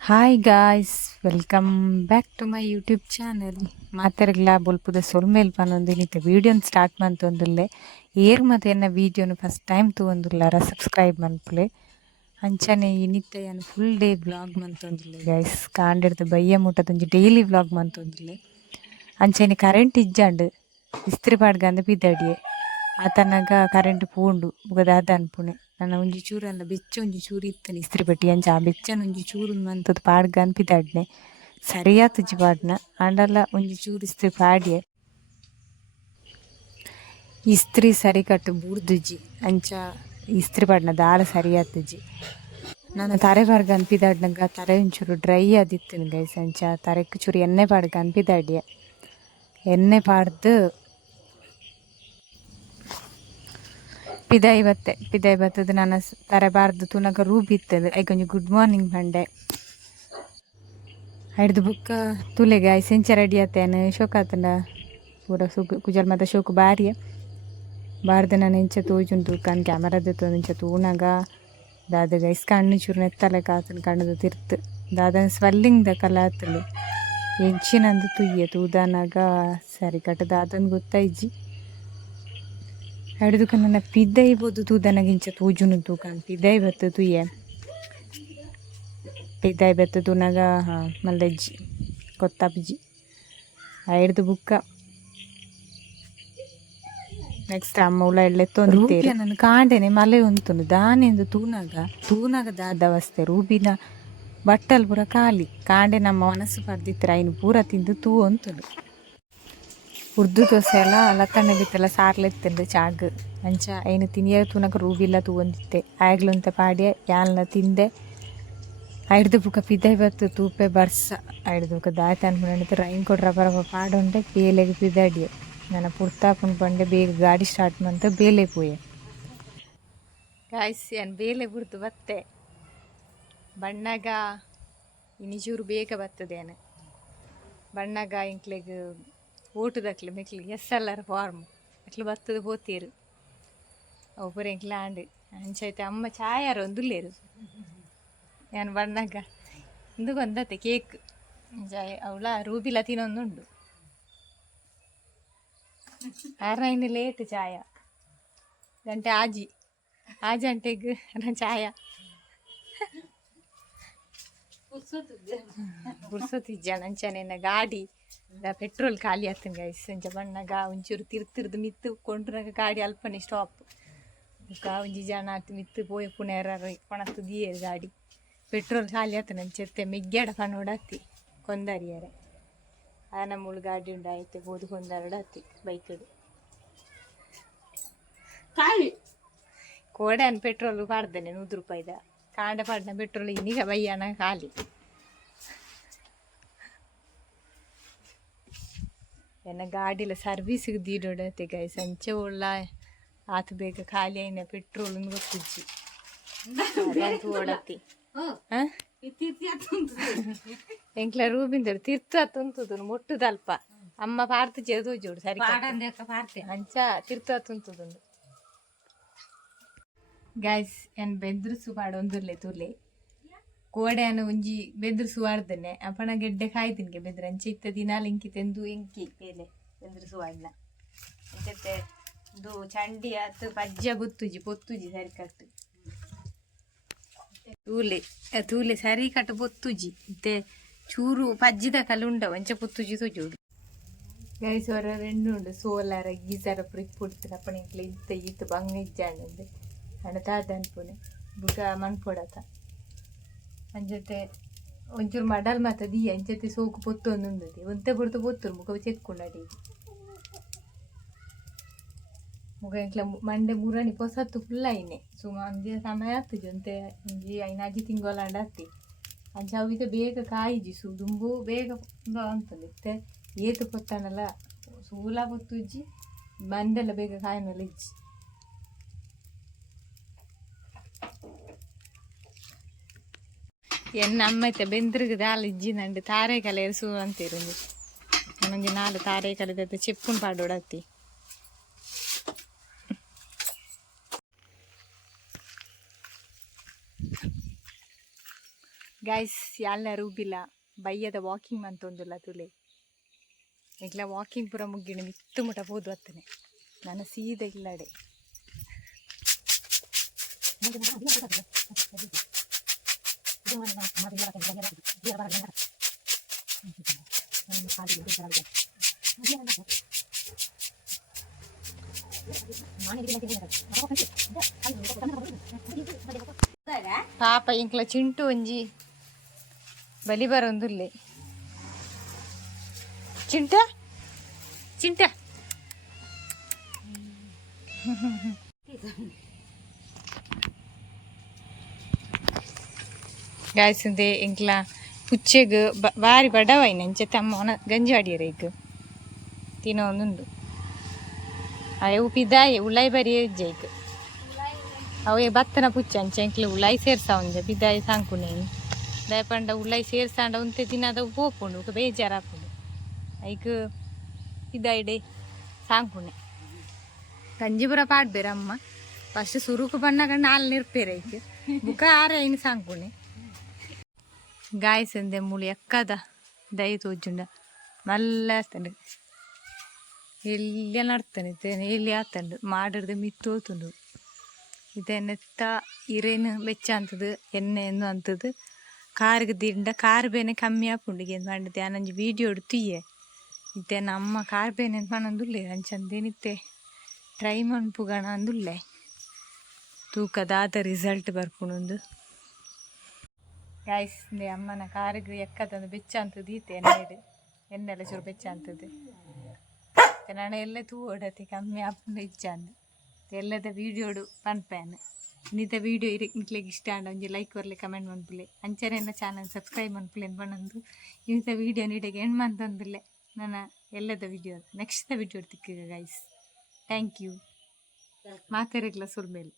Hi guys, welcome back to my YouTube channel. ಮಾತೆರೆಗ್ಲ ಬೊಲ್ಪುದ ಸೊಲ್ಮೇಲ್ ಪನೊಂದಿನಿತ ವೀಡಿಯೋನ್ ಸ್ಟಾರ್ಟ್ ಮಂತೊಂದುಲ್ಲೆ. ಏರ್ ಮತ್ತೆ ಎನ್ನ ವೀಡಿಯೋನು ಫಸ್ಟ್ ಟೈಮ್ ತೂವೊಂದುಲ್ಲಾರ ಸಬ್ಸ್ಕ್ರೈಬ್ ಮನ್ಪುಲೆ. ಅಂಚನೆ ಇನಿತ್ತ ಯಾನು ಫುಲ್ ಡೇ ವ್ಲಾಗ್ ಮಂತೊಂದುಲ್ಲೆ ಗೈಸ್. ಕಾಂಡೆಡ್ದು ಬಯ್ಯ ಮುಟ್ಟದೊಂಜಿ ಡೈಲಿ ವ್ಲಾಗ್ ಮಂತೊಂದುಲ್ಲೆ. ಅಂಚನೆ ಕರೆಂಟ್ ಇಜ್ಜಾಂಡು ಇಸ್ತ್ರಿ ಪಾಡ್ಗಂದ ಬಿದ್ದಡಿಯೆ ಆತನಗ ಕರೆಂಟ್ ಪೋಂಡು ಬುಗದ ಅದ ಅನ್ಪುಣೆ. ನನ್ನ ಒಂಜಿ ಚೂರು ಅಂದ ಬೆಚ್ಚ ಒಂಜಿ ಚೂರು ಇತ್ತನೆ ಇಸ್ತ್ರಿ ಪೆಟ್ಟಿ ಅಂಚ ಆ ಬೆಚ್ಚನ ಒಂಜಿ ಚೂರು ಮಂತದ ಪಾಡ್ಗ ಅನ್ಪಿದಾಡ್ನೆ ಸರಿಯಾತುಜಿ ಪಾಡ್ನ ಆಂಡಲ ಒಂಜಿ ಚೂರು ಇಸ್ತ್ರಿ ಪಾಡ್ಯೆ ಇಸ್ತ್ರಿ ಸರಿ ಕಟ್ಟು ಬೂರ್ದುಜಿ ಅಂಚ ಇಸ್ತ್ರಿ ಪಾಡ್ನ ದಾಲ ಸರಿಯಾತುಜಿ. ನಾನು ತರೆ ಪಾಡ್ಗ ಅನ್ಪಿದಾಡ್ನಗ ತರೆ ಒಂಚೂರು ಡ್ರೈ ಆದಿತ್ತಿನ ಗೈಸ್. ಅಂಚ ತರೆಕ್ ಚೂರು ಎಣ್ಣೆ ಪಾಡ್ಗ ಅನ್ಪಿದಾಡ್ಯೆ ಎಣ್ಣೆ ಪಾಡ್ದು ಪಿದಾಯಿ ಬತ್ತದ ನಾನು ತರೆ ಬಾರ್ದು ತೂನಗ ರೂಬ್ ಇತ್ತದು ಐಕೊಂಜಿ ಗುಡ್ ಮಾರ್ನಿಂಗ್ ಮಂಡೆ ಹಿಡ್ದು ಬುಕ್ಕ ತುಲೆಗೆ ಐಸೆಂಚ ರೆಡಿ ಆತೇನು ಶೋಕ್ ಆತನ ಪೂರ ಕುಜಲ್ ಮತ್ತು ಶೋಕು ಬಾರಿಯೇ ಬಾರ್ದು ನಾನು ಎಂಚ ತೋಜುಂಟು ಕಣ್ ಕ್ಯಾಮರಾದ ಎಂಚ ತೂನಾಗ ದಾದಾಗ ಇಸ್ ಕಣ್ಣು ಚೂರು ನೆತ್ತಲೆ ಕಾತನ ಕಣ್ಣದು ತಿರ್ತು ದಾದನ ಸ್ವೆಲ್ಲಿಂಗ್ದ ಕಲ ಆತಲು ಎಂಚಿನಂದು ತುಯ್ಯ ತೂದಾನಾಗ ಸರಿ ಕಟ್ಟ ದಾದನ್ ಗೊತ್ತಾಯ್ಜಿ ಹಿಡಿದುಕ ನನ್ನ ಪಿದ್ದಾಯಿ ಬೋದು ತೂದನಗಿಂಚ ತೂಜುನು ತೂಕಂಡು ಪಿದ್ದಾಯಿ ಬತ್ತು ತುಯ್ಯ ಪಿದ್ದಾಯಿ ಬತ್ತು ತೂನಾಗ ಮಲ್ಲಜ್ಜಿ ಕೊತ್ತಾಪಜ್ಜಿ ಹಿಡ್ದು ಬುಕ್ಕ ನೆಕ್ಸ್ಟ್ ಅಮ್ಮ ಉಳ ಎಳ್ಳೆತ್ತೊಂದು ನಾನು ಕಾಂಡೇನೆ ಮಲೆ ಉಂತುಂಡು ದಾನೆಂದು ತೂನಾಗ ದಾದ ಅವಸ್ಥೆ ರೂಬಿನ ಬಟ್ಟಲು ಪೂರ ಖಾಲಿ ಕಾಂಡೆ ನಮ್ಮ ಮನಸ್ಸು ಪಡ್ದಿತ್ತರ ಐನು ಪೂರ ತಿಂದು ತೂ ಅಂತುಂಡು ಉರ್ದು ದೋಸೆ ಎಲ್ಲ ಲತ್ತಣ್ಣೆ ಬಿತ್ತೆಲ್ಲ ಸಾರ್ಲೆತ್ತಂಡು ಚಾಗ್ ಅಂಚ ಐನು ತಿನಿಯ ತೂನಕ ರೂಬಿಲ್ಲ ತೂವೊಂದಿತ್ತೆ ಆಗ್ಲಂತ ಪಾಡ್ಯ ಯಾಲ್ನ ತಿಂದೆ ಹಿಡ್ದು ಬುಕ್ಕ ಪಿದ್ದಾಯಿ ಬತ್ತು ತೂಪೆ ಬರ್ಸ ಹಿಡ್ದು ಬುಕ್ಕ ದಾಯ್ತ ಅನ್ಕೊಂಡೆ ರೈನ್ ಕೊಡ್ರ ಬರಬ ಪಾಡುಂಡೆ ಬೇಲೆಗೆ ಪಿದಾಡಿಯೆ ನನ್ನ ಪುರ್ತಾಪನ್ ಬಂಡೆ ಬೇಗ ಗಾಡಿ ಸ್ಟಾರ್ಟ್ ಮಂತ ಬೇಲೆ ಪೋಯೆ ಗಾಯ್ಸ್ ಏನು ಬೇಲೆ ಬಿಡ್ತು ಬತ್ತೆ ಬಣ್ಣಗ ಇನಿಜೂರು ಬೇಗ ಬರ್ತದೇನು ಬಣ್ಣಗ ಇಂಕ್ಲೆಗ್ ಓಟುದಕ್ಲು ಮೆಕ್ಲಿಗೆ SLR ಫಾರ್ಮ್ ಅಕ್ಲು ಬತ್ತದ ಹೋತೀರು ಒಬ್ಬರು ಎಂಕ್ಲ ಆಂಡು ಅಂಚೈತೆ ಅಮ್ಮ ಚಾಯಾರ ಒಂದುಲ್ಲೇರು ಏನು ಬಣ್ಣಗ ಇಂದು ಗೊಂದತ್ತೆ ಕೇಕ್ ಅವಳ ರೂಬಿಲ ತಿನ್ನೊಂದುಂಡು ಆರೈನು ಲೇಟ್ ಚಾಯ ಗಂಟೆ ಆಜಿ ಗಂಟೆಗೆ ಚಾಯ ಪುರ್ಸೊತ್ತಿಜ್ಜ ಅಂಚನೆ ಗಾಡಿ ಪೆಟ್ರೋಲ್ ಖಾಲಿ ಆತನ ಗೈಸ್ ಅಂಚ ಬಣ್ಣಗ ಒಂಚೂರು ತಿರ್ತಿರ್ದು ಮಿತ್ತು ಕೊಂಡ್ರಾಗ ಗಾಡಿ ಅಲ್ಪನೆ ಸ್ಟಾಪ್ ಒಂಜಿ ಜನ ಆತು ಮಿತ್ತು ಪೋಯ ಪುಣೆರ ಪಣತ್ತು ದಿಯೇರು ಗಾಡಿ ಪೆಟ್ರೋಲ್ ಖಾಲಿ ಆತನ ಅಂಚೆತ್ತೆ ಮೆಗ್ಗ್ಯಾಡ ಪನೋಡತ್ತಿ ಕೊಂದರಿಯರೆ ಆ ನಮ್ಮಳು ಗಾಡಿ ಉಂಡಾಯ್ತು ಬೋದು ಕೊಂದರಡತ್ತಿ ಬೈಕಡು ಕೋಡೆ ಪೆಟ್ರೋಲ್ ಪಾಡ್ದೇನೆ ₹100 ಕಾಂಡ ಪಾಡ್ನ ಪೆಟ್ರೋಲ್ ಇನ್ನೀಗ ಬಯ್ಯನ ಖಾಲಿ ಎನ್ನ ಗಾಡಿಲ ಸರ್ವೀಸಿಗೆ ದೀಡೊಡತ್ತೆ ಗೈಸ್ ಅಂಚೆ ಒಳ್ಳ ಆತು ಬೇಗ ಖಾಲಿ అయిన ಪೆಟ್ರೋಲ್ ಗೊತ್ತಿಜ್ಜಿ ಓಡತ್ತಿ ಎಂಕ್ಲ ರೂಬಿಂದರು ತಿರ್ತು ಅತ್ತುಂತುದು ಮೊಟ್ಟುದಲ್ಪ ಅಮ್ಮ ಪಾರ್ತು ಜೇದು ಜೋಡು ಸರಿ ಅಂಚ ತಿರ್ತು ಅತ್ತುಂತುದು ಗೈಸ್ ಏನು ಬೆದ್ರಸು ಪಾಡೊಂದುಲ್ಲೆ ತುಲೆ ಕೋಡೆಯನ್ನು ಒಂಜಿ ಬೆದ್ರಸು ಆಡ್ದನೆ ಅಪ್ಪಣ ಗೆಡ್ಡೆ ಕಾಯ್ತಿನ್ಗೆ ಬೆದ್ರ ಅಂಚೆ ಇತ್ತ ದಿನಾಲ ಇಂಕಿ ತೆಂದು ಇಂಕಿ ಬೇಲೆ ಬೆದ್ರಸು ಆಡ್ನ ಅಂಚತ್ತೆ ಇದು ಚಂಡಿ ಆತು ಪಜ್ಜ ಬುತ್ತುಜಿ ಪೊತ್ತುಜಿ ಸರಿ ಕಟ್ಟು ತೂಲೆ ಸರಿ ಕಟ್ಟು ಪೊತ್ತುಜಿ ಮತ್ತೆ ಚೂರು ಪಜ್ಜಿದ ಕಲ್ಲುಂಡವ ಅಂಚೆ ಪೊತ್ತುಜಿ ತುಜುಡು ಗೈಸ್ ಹೊರ ರೆಂಡುಂಡು ಸೋಲಾರ ಗೀಸರ ಪ್ರಿಕ್ ಪುಡ್ತೀನಿ ಅಪ್ಪಣ ಇಂಕ್ಲ ಇತ್ತು ಬಂಗ ಇಜ್ಜಾಂಡೆ ಅಣ್ಣ ತಾತ ಅನ್ಪುನೆ ಬುಗ ಮನ್ಪೊಡತ ಅಂಜತೆ ಒಂಚೂರು ಮಡಲ್ ಮಾತ ದಿ ಅಂಚತೆ ಸೋಕು ಪೊತ್ತು ಒಂದೊಂದು ಒಂತೆ ಬಿಡ್ತು ಪೊತ್ತರು ಮುಖ ಚೆಕ್ಕೊಂಡಿ ಮುಖ ಇಂಕ್ಲ ಮಂಡೆ ಮೂರನಿ ಪೊಸತ್ತು ಫುಲ್ ಐನೆ ಸುಮ ಅಂಜೆ ಸಮಯ ಆಗ್ತದೆ ಒಂತೆ ಒಂಜಿ ಐನಾಜಿ ತಿಂಗೋಲಾಂಡ ಹತ್ತಿ ಅಂಚ ಅವಿತ ಬೇಗ ಕಾಯಿಜಿ ದುಂಬು ಬೇಗ ಅಂತಂದು ಇತ್ತೆ ಏತು ಪೊತ್ತನಲ್ಲ ಸೂಲ ಪೊತ್ತುಜ್ಜಿ ಮಂಡೆಲ್ಲ ಬೇಗ ಕಾಯಿನಲ್ಲ ಇಜ್ಜಿ ಎನ್ನ ಅಮ್ಮೈತೆ ಬೆಂದ್ರಿಗೆ ದಾಲ ಇಜ್ಜಿನಂಡು ತಾರೆ ಕಲೆ ಎರ್ಸು ಅಂತಿರಂದು ನನಗೆ 4 ತಾರೆ ಕಲೆದ ಚೆಪ್ಪುನ್ ಪಾಡೋಡತ್ತಿ ಗೈಸ್ ಯಾಲ್ನ ರೂಬಿಲ್ಲ ಬಯ್ಯದ ವಾಕಿಂಗ್ ಮಂತೊಂದುಲ್ಲ ತುಲೆ ಈಗಲ ವಾಕಿಂಗ್ ಪೂರ ಮುಗ್ಗಿಣ ಮಿತ್ತು ಮುಟ ಹೋದು ಅತ್ತನೆ ನಾನು ಸೀದಾ ಇಲ್ಲಡೆ ಪಾಪ ಇಂಕ್ಲ ಚಿಂಟು ಒಂಜಿ ಬಲಿ ಬರೊಂದುಲ್ಲೆ ಚಿಂಟ ಚಿಂಟ ಗಾಯ್ಸಂದೆ ಇಂಕ್ಲ ಪುಚ್ಚೆಗ್ ಬಾರಿ ಬಡವಾಯಿನ ಅಂಚೆ ತಮ್ಮ ಗಂಜಿ ಆಡಿಯರೇಗ ತಿನ್ನೋ ಒಂದುಂಡು ಅವು ಪಿದಾಯಿ ಉಳ್ಳಾಯಿ ಬರಿ ಹೆಜ್ಜೆಗ್ ಅವೇ ಬತ್ತನ ಪುಚ್ಚ ಅಂಚೆ ಇಂಕ್ಲ ಉಳ್ಳಾಯಿ ಸೇರ್ಸ ಒಂಜ ಪಿದಾಯಿ ಸಾಂಕುನೇನು ದಯಪಂಡ ಉಳ್ಳಾಯಿ ಸೇರ್ಸಾಂಡ ಉಂತೆ ತಿನ್ನದ ಪೋಪುಂಡು ಬೇಜಾರು ಹಾಕೊಂಡು ಐಕ್ ಪಿದಾಯಿಡೆ ಸಾಂಕುನೆ ಗಂಜಿಪುರ ಪಾಡ್ಬೇರ ಅಮ್ಮ ಫಸ್ಟ್ ಸುರುಕು ಬಣ್ಣಗ ನಾಲ್ ನಿರ್ಪೇರ ಐಕ್ ಬುಕ ಆರ ಐನು ಸಾಂಕುನೆ ಗಾಯಸಂದೆ ಮುಳಿ ಎಕ್ಕದ ದಯ ತೋಜುಂಡ ಮಲ್ಲ ಆತಂಡು ಎಲ್ಲಿ ನಡ್ತಾನೆ ಎಲ್ಲಿ ಆತಂಡು ಮಾಡಿಡ್ದು ಮಿತ್ತೋತುಂಡು ಇದೆನ್ನೆತ್ತ ಇರೇನು ಬೆಚ್ಚ ಅಂತದು ಎಣ್ಣೆಯನ್ನು ಅಂತದು ಕಾರಿಗೆ ದಿಂಡ ಕಾರ್ ಬೇನೆ ಕಮ್ಮಿ ಆಪುಂಡಿಗೆ ಏನು ಮಾಡಿದೆ ನಂಜಿ ವೀಡಿಯೋ ಇಡ್ತೀಯೆ ಇತ್ತೆ ನಮ್ಮ ಕಾರ್ ಬೇನೆ ಅಂತ ಮನೊಂದುಲ್ಲೆ ಅಂಚಂದೇನಿತ್ತೆ ಟ್ರೈ ಮನ್ಪುಗಣ ಅಂದುಲ್ಲೆ ತೂಕದಾದ ರಿಸಲ್ಟ್ ಬರ್ಪುಣೊಂದು ಗಾಯ್ಸ್ ಅಮ್ಮನ ಕಾರಿಗೆ ಎಕ್ಕದಂದು ಬೆಚ್ಚ ಅಂತದ್ದು ಈತೆ ಎಣ್ಣೆಲ್ಲ ಚೂರು ಬೆಚ್ಚ ಅಂತದ್ದು ನಾನು ಎಲ್ಲ ತೂಡತಿ ಕಮ್ಮಿ ಆಪುಂಡು ಇಚ್ಚ ಅಂದು ಎಲ್ಲದ ವೀಡಿಯೋಡು ಪನ್ಪೇನು ಇನ್ನಿತ ವೀಡಿಯೋ ಇಟ್ಲಿಕ್ಕೆ ಇಷ್ಟ ಅಂಡ ಒಂಜಿ ಲೈಕ್ ಬರ್ಲಿ ಕಮೆಂಟ್ ಮನ್ಪುಲೆ ಅಂಚನೆ ನನ್ನ ಚಾನಲ್ ಸಬ್ಸ್ಕ್ರೈಬ್ ಮನ್ಪುಲೆ ಅನ್ಪಣ್ಣಂದು ಇನ್ನಿತ ವೀಡಿಯೋ ನೀಡಿಗೆ ಹೆಣ್ಣು ಮಂತಂದಿಲ್ಲೆ ನನ್ನ ಎಲ್ಲದ ವೀಡಿಯೋ ನೆಕ್ಸ್ಟ್ ವೀಡಿಯೋ ತಿಕ್ಕಿಗ ಗೈಸ್ ಥ್ಯಾಂಕ್ ಯು ಮಾತಾಡಿಗ್ಲ ಸುಲ್ಮೇಲೆ